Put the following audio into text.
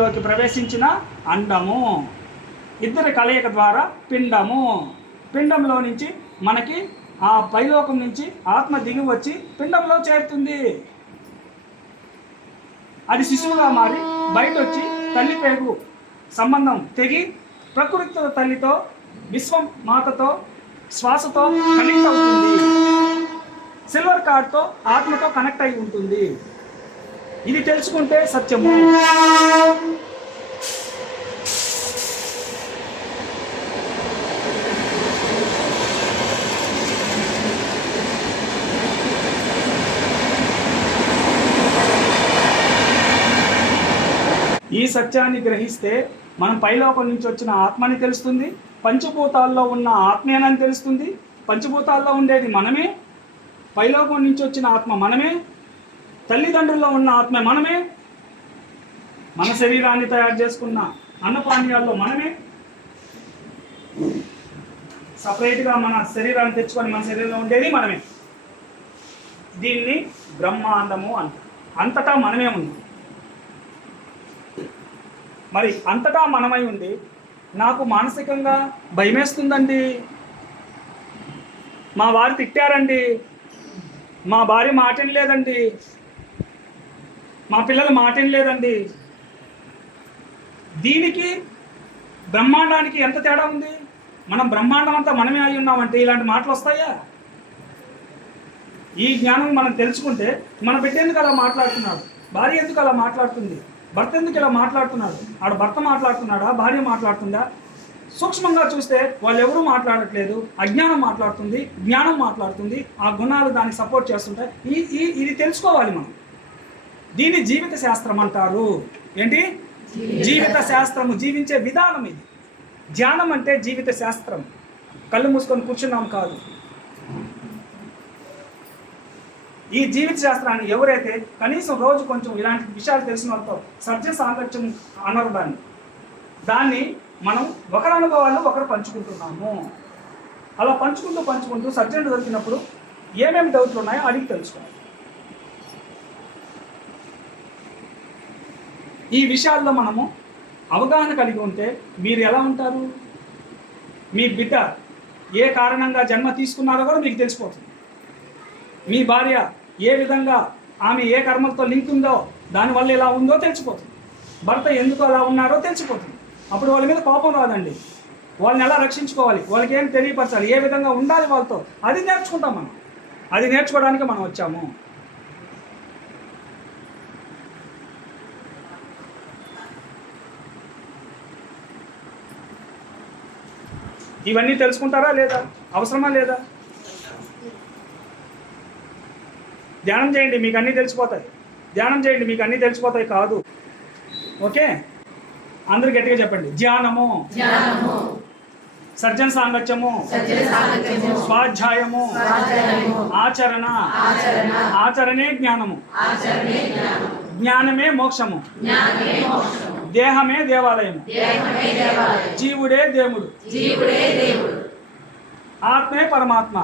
లోకి ప్రవేశించిన అండము, ఇద్దరి కలయిక ద్వారా పిండము. పిండంలో నుంచి మనకి ఆ పైలోకం నుంచి ఆత్మ దిగి వచ్చి పిండంలో చేరుతుంది. అది శిశువుగా మారి బయట వచ్చి తల్లి పేగు సంబంధం తెగి ప్రకృతితో, తల్లితో, విశ్వం మాతతో, శ్వాసతో కనెక్ట్ అవుతుంది. సిల్వర్ కార్డ్తో ఆత్మతో కనెక్ట్ అయి ఉంటుంది. ఇది తెలుసుకుంటే సత్యము. ఈ సత్యాన్ని గ్రహిస్తే మనం పైలోకం నుంచి వచ్చిన ఆత్మని తెలుస్తుంది, పంచభూతాల్లో ఉన్న ఆత్మేనని తెలుస్తుంది. పంచభూతాల్లో ఉండేది మనమే, పైలోకం నుంచి వచ్చిన ఆత్మ మనమే, తల్లిదండ్రుల్లో ఉన్న ఆత్మ మనమే, మన శరీరాన్ని తయారు చేసుకున్న అన్నపానీయాల్లో మనమే, సపరేట్గా మన శరీరాన్ని తెచ్చుకొని మన శరీరంలో ఉండేది మనమే. దీన్ని బ్రహ్మాండము అంటారు. అంతటా మనమే ఉంది. మరి అంతటా మనమై ఉండి నాకు మానసికంగా భయమేస్తుందండి, మా వారు తిట్టారండి, మా భార్య మాటని లేదండి, మా పిల్లలు మాటని లేదండి, దీనికి బ్రహ్మాండానికి ఎంత తేడా ఉంది? మనం బ్రహ్మాండం అంతా మనమే అయి ఉన్నామంటే ఇలాంటి మాటలు వస్తాయా? ఈ జ్ఞానం మనం తెలుసుకుంటే మన బిడ్డ ఎందుకు అలా మాట్లాడుతున్నాడు, భార్య ఎందుకు అలా మాట్లాడుతుంది, భర్త ఎందుకు ఇలా మాట్లాడుతున్నాడు, ఆడ భర్త మాట్లాడుతున్నాడా, భార్య మాట్లాడుతుందా? సూక్ష్మంగా చూస్తే వాళ్ళు ఎవరూ మాట్లాడట్లేదు, అజ్ఞానం మాట్లాడుతుంది, జ్ఞానం మాట్లాడుతుంది, ఆ గుణాలు దానికి సపోర్ట్ చేస్తుంటాయి. ఇది తెలుసుకోవాలి మనం. దీన్ని జీవిత శాస్త్రం అంటారు. ఏంటి? జీవిత శాస్త్రము, జీవించే విధానం ఇది. ధ్యానం అంటే జీవిత శాస్త్రం. కళ్ళు మూసుకొని కూర్చున్నాం కాదు. ఈ జీవిత శాస్త్రాన్ని ఎవరైతే కనీసం రోజు కొంచెం ఇలాంటి విషయాలు తెలిసిన వాళ్ళతో సర్జన సాంగత్యం అన్నారు దాన్ని మనం ఒకరి అనుభవాలను ఒకరు పంచుకుంటున్నాము. అలా పంచుకుంటూ సర్జన్ దొరికినప్పుడు ఏమేమి డౌట్లు ఉన్నాయో అడిగి తెలుసుకోవాలి. ఈ విషయాల్లో మనము అవగాహన కలిగి ఉంటే మీరు ఎలా ఉంటారు? మీ బిడ్డ ఏ కారణంగా జన్మ తీసుకున్నారో కూడా మీకు తెలిసిపోతుంది. మీ భార్య ఏ విధంగా, ఆమె ఏ కర్మలతో లింక్ ఉందో దానివల్ల ఎలా ఉందో తెలిసిపోతుంది. భర్త ఎందుకు అలా ఉన్నారో తెలిసిపోతుంది. అప్పుడు వాళ్ళ మీద కోపం రాదండి. వాళ్ళని ఎలా రక్షించుకోవాలి, వాళ్ళకి ఏం తెలియపరచాలి, ఏ విధంగా ఉండాలి వాళ్ళతో, అది నేర్చుకుంటాం మనం. అది నేర్చుకోవడానికి మనం వచ్చాము. ఇవన్నీ తెలుసుకుంటారా లేదా? అవసరమా లేదా? ధ్యానం చేయండి, మీకు అన్నీ తెలిసిపోతాయి. ధ్యానం చేయండి, మీకు అన్నీ తెలిసిపోతాయి కాదు. ఓకే, అందరూ గట్టిగా చెప్పండి. ధ్యానము, సర్జన సాంగత్యము, స్వాధ్యాయము, ఆచరణ, ఆచరణే జ్ఞానము, జ్ఞానమే మోక్షము, దేహమే దేవాలయము, జీవుడే దేవుడు, ఆత్మే పరమాత్మ.